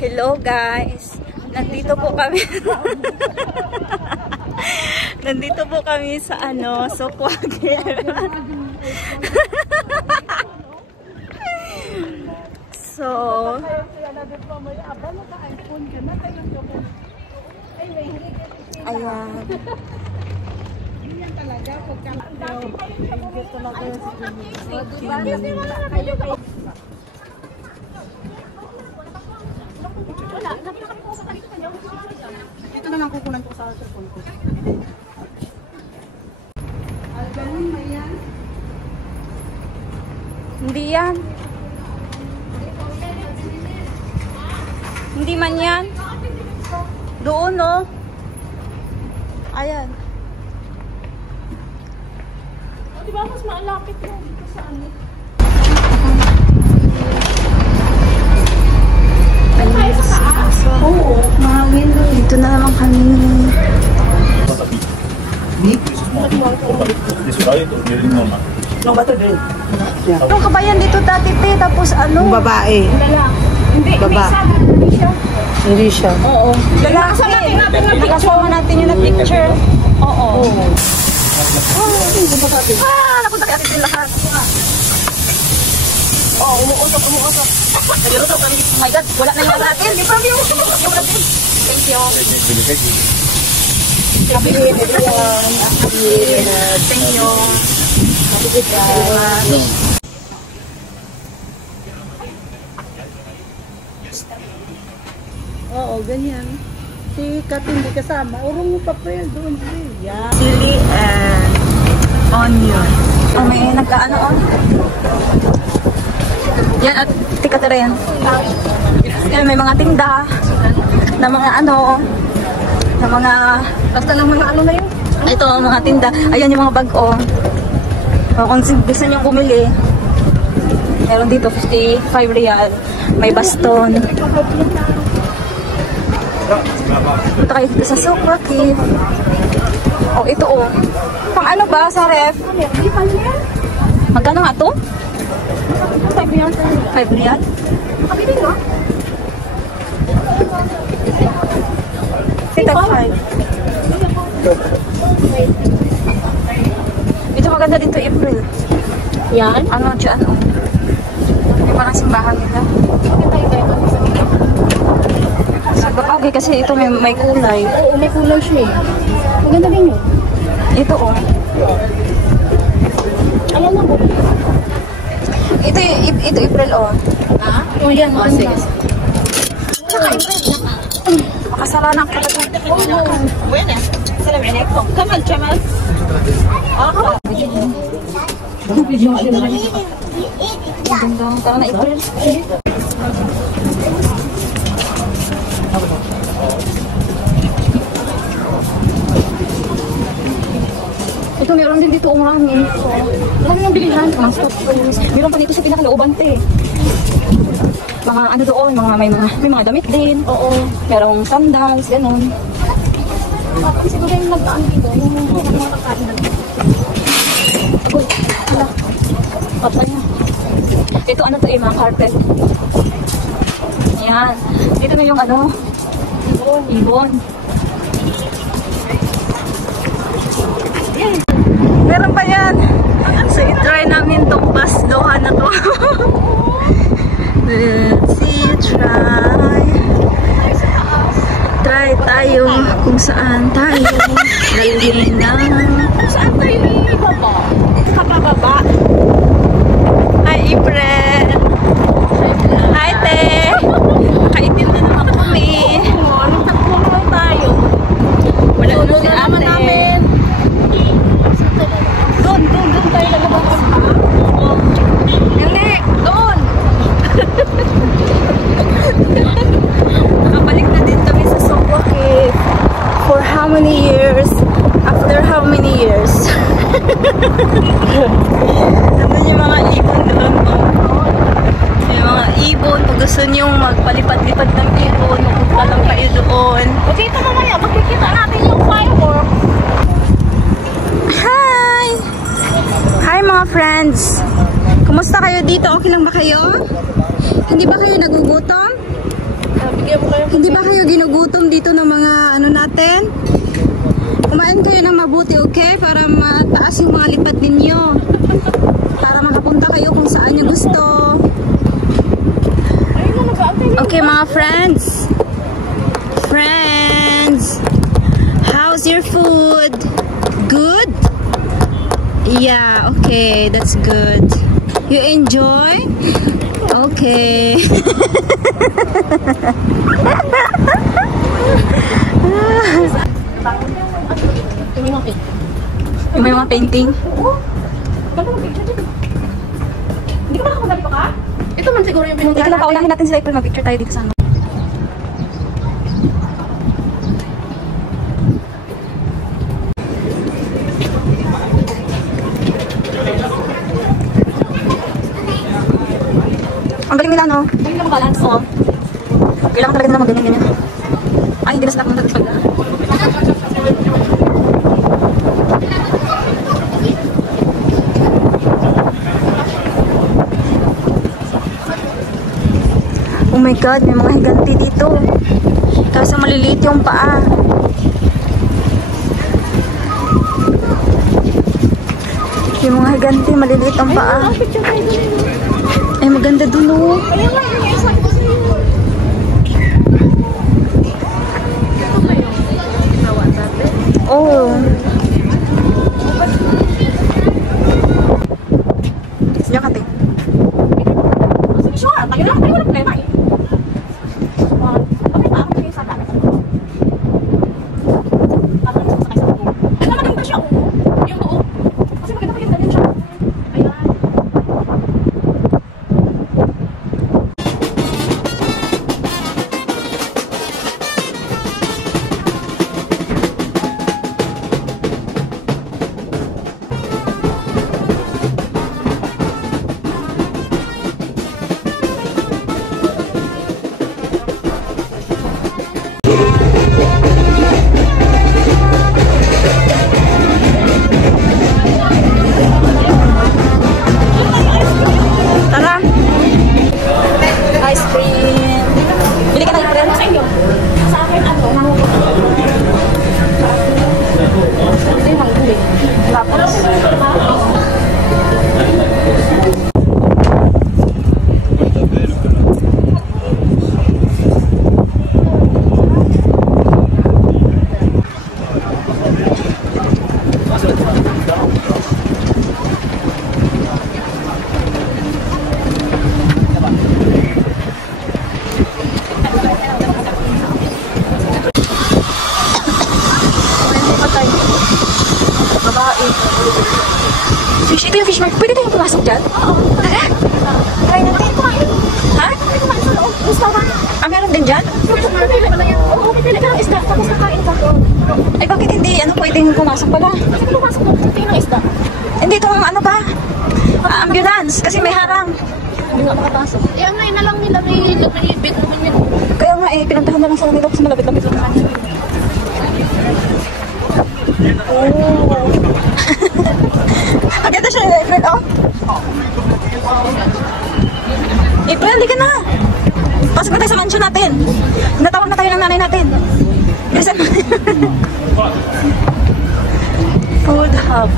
Hello guys, nandito po kami nandito po kami sa Sokwager. So ayan, ito na lang kukunan ko sa cellphone ko. hindi yan. Hindi man yan. Doon no. Ayan. O, diba mas maalapit mo dito sa ano? Oo, mahangin. Dito na naman kami. Yung kabayan dito dati pe, tapos ano? Babae. Hindi, Hindi siya. Oo. Lalaki. Nakasama natin yung nag-picture. Oo. Napunta kaya natin lahat. Oo, umuusok. Nag-iusok kami. Oh my God, wala na yung natin. Yung natin. Thank you. Thank you. Oo, ganyan. Si Kat hindi kasama. Urong mo papel doon. Yan. Chili and onion. Oh, may nagkaano on. Yan at tikat rin. Yan, may mga tinda na mga na mga basta lang mga na yun. Ito ang mga tinda. Ayan yung mga bag-o. Kung gusto nyo bumili, meron dito 55 real. May baston. Punta kayo dito sa Sokwager. Oh, ito oh. Pang ano ba sa ref? Magkano nga to? 5 real. 5 real? Kapili mo? Ito 5. Ito maganda dito April. Yan? Ano dyan oh. May parang simbahan nila. Sagapagay kasi ito may kulay. Oo, may kulay siya eh. Maganda din yun. Ito oh. Ayan na po. Ito April oh. Ha? O yan, maganda. Saka April. Makasalanan ka talaga. Buena. Salam alaikum. Kamal, Jamal. Tara na April. Ito meron din dito marami. Marami ng bilihan. Meron pa dito sa pinakalooban te. Mga ano doon, may mga damit din. Oo. Merong sandals, ganun. Siguro yung nagdaan dito, yung mga kakain na. Agoy, hala. Patay na. Ito ano to mga carpet. Yan. Ito na yung ibon. Meron pa yan. So, i-try namin itong paslohan na to. Let's see, try tayo kung saan tayo lalingin na. Saan tayo ibaba? Kapababa. Hi, April. Hi, te. Nakaitin na naman kami. Anong takbo naman tayo? Wala na si ate. Doon tayo nagababa. Hindi, doon. Nakabalik na din kami sa Sokwager. For how many years? After how many years? Nandun yung mga ibon doon. Yung mga ibon, pag gusto nyo magpalipad-lipad ng ibon, mapunta lang kayo doon. O dito mamaya, makikita natin yung firework. Hi! Hi mga friends! Kumusta kayo dito? Okay lang ba kayo? Hindi ba kayo nagugutom? Hindi ba kayo ginugutom dito ng mga ano natin? Kumain kayo ng mabuti, okay? Para mataas yung mga lipat ninyo. Para makapunta kayo kung saan nyo gusto. Okay, mga friends. Friends, how's your food? Good? Yeah, okay, that's good. You enjoy? Okay. May mga painting. Hindi ka ba nakapagdali pa ka? Ito man siguro yung pinuntahan Teka lang, paunahin natin sila April. Mag-picture tayo dito sa ano. Ang galing nila, no? Hindi na mag-balance. Oo. Kailangan talaga nila mag-ganyan-ganyan. Ay, hindi na sila pumunta dito. Oh my God, may mga higanti dito. Kaso maliliit yung paa. Yung mga higanti, maliliit ang paa. Ay, maganda dun, oh. Oh. Sejak kate. Sure, tayo lang. Tayo lang problema eh. Okay ba? Ako yung sa dami. Tapos yung sakay sa buo. Ano maganda siya? Yung buo. Kasi maganda pa yung ganyan siya. Ayan. Tara. Ice cream. Bili ka na yung friend sa inyo. Sa akin ano? Ito yung manghuli. Tapos, babae. Fish, ito yung fish market. Pwede tayong pumasok dyan? Oo. Tara. Try natin. Ha? Ah, meron din dyan? Oo, pipili ka ng isda. Tapos nakain ka. Ay, bakit hindi? Ano pwedeng pumasok pala? Kasi pumasok mo, pipili ng isda. Hindi, itong ano ba? Ambulance. Kasi may harang. Hindi nga makapasok. Eh, ang na lang nila may bit naman yun. Kaya nga eh, pinuntahan na lang sa nila kasi malapit-lapit lang naman. Oh. Ang ganda siya, April, oh. April, hindi ka na. Pasok na tayo sa mansion natin. Natawag na tayo ng nanay natin. Yes, Food hub.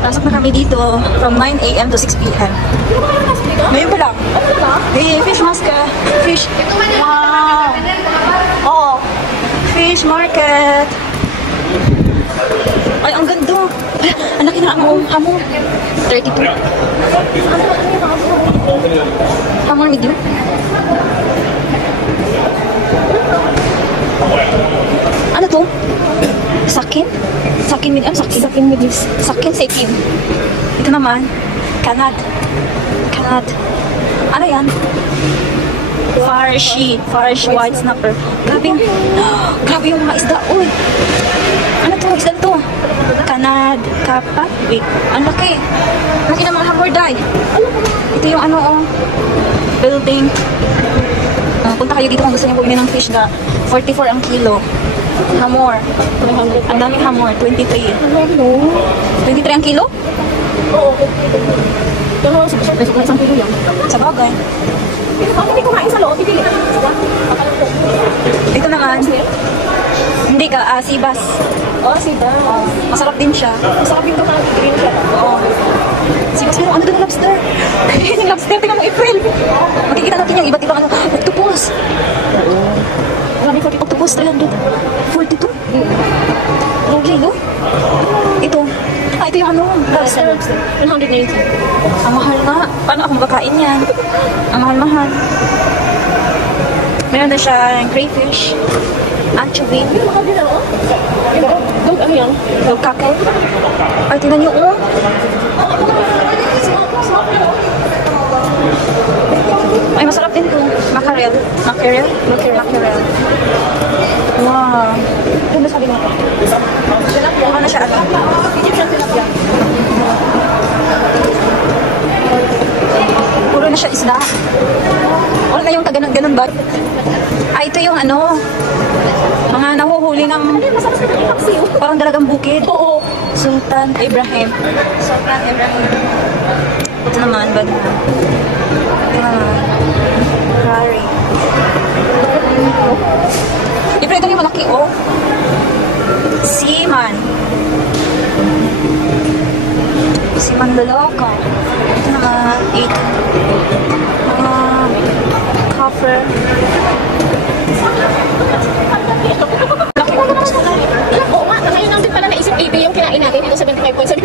Pasok na kami dito from 9 AM to 6 PM. Ngayon pa lang. Hey, fish market. Fish. Wow. Oo. Fish market. Ay, ang ganda. Ay, ang laki na ang hamon. 32. Hamon medium. Ano to? Sakin? Sakin medium? Sakin medium. Sakin sakin. Ito naman. Kanad. Kanad. Ano yan? Farshi. Farshi white snapper. Grabe yung, grabe yung mga isda. Uy. Ano to? Isda to? Kanad. Kapat. Wait. Ang laki. Laki ng mga hamburday. Ito yung ano, oh. Building. Punta kayo dito kung gusto niyo bumili ng fish na 44 ang kilo. Hamor. Ang daming hamor. 23. 23 ang kilo? Oo. Pero sa isang kilo yan. Sa bagay. Hindi kumain sa loob, pipili ka ng isda. Ito naman. Hindi ka, sibas. Oh, sibas. Masarap din siya. Masarap yung kapag green siya. Oo. Sibas, pero ano doon yung lobster? Yung lobster, tingnan mo, April. Makikita natin yung iba't ibang ano. Octopus. Marami 40 octopus, 300. 42? Ang kilo? Ito. Ito yung ano, lobster. 180. Ang mahal nga. Paano ako makakain yan? Ang mahal-mahal. Meron na siya crayfish. Anchovy. Mahal din ako. Dog, ano yan? Dog kake. Ay, tingnan niyo, oh. Ay, masarap din to. Mackerel. Mackerel? Mackerel. Wow. Ano ba sabi mo? Mukha na siya, ano? Egyptian tilapia. Puro na siya isda. Wala na yung kaganon-ganon ba? Ito yung ano, mga nahuhuli ng parang dalagang bukid. Oo. Sultan Ibrahim. Ito naman, bag na. Ito naman. Curry. Ipre, ito yung malaki, oh. Seaman. Seaman Laloka. Ito naman, 8. Copper. Oo nga, ngayon lang din pala naisip 80 yung kinain natin dito 75.7.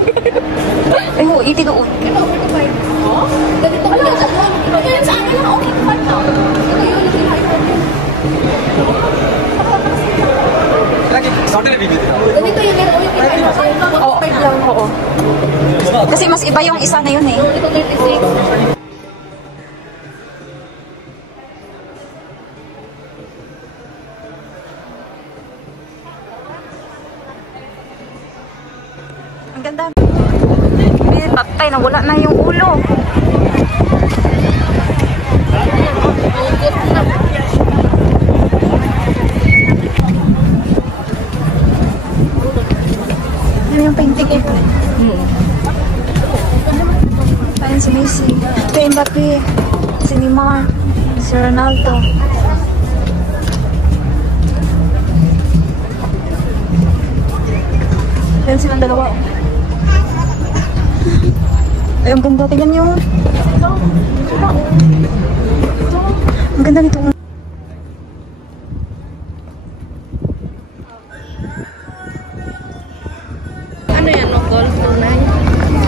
Ay, oo, 80 doon. Ito, 45. Oh? Ganito ka lang sa doon. Ganyan sa akin lang, okay. Ito yun, kinain natin. Ganito yung meron yung kinain natin. Oo, lang, oo. Kasi mas iba yung isa na yun eh. Ito 36. Ang ganda. Eh, patay na, wala na yung ulo. Ano yung painting ito? Ayun si Messi. Ito yung Mbappe. Si Neymar. Si Ronaldo. Ayun silang dalawa. Ay, ang ganda. Tingnan nyo. Ang ganda nito. Ano yan, no? Gold tunay?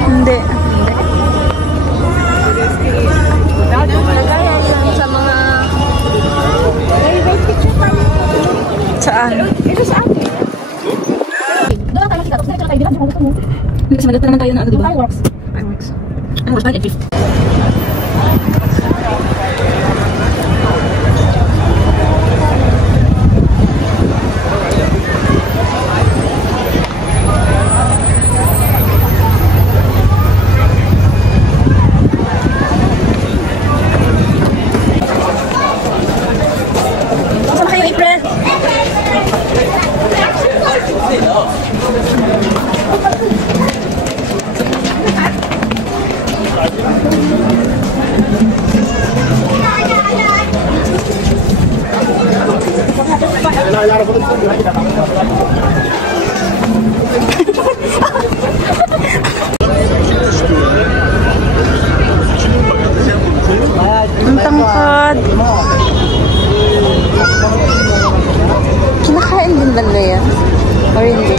Hindi. Lagayan yan sa mga... Saan? Ito sa akin. Doon tayo makita. Tapos na tayo. Di ba? Di ba gusto mo? Kasi maganda naman tayo ng ano, diba? Fireworks. Fireworks. Ano, was 150. Saan kayo, April? Ang tangkad. Kinakain din ba yan? Or hindi?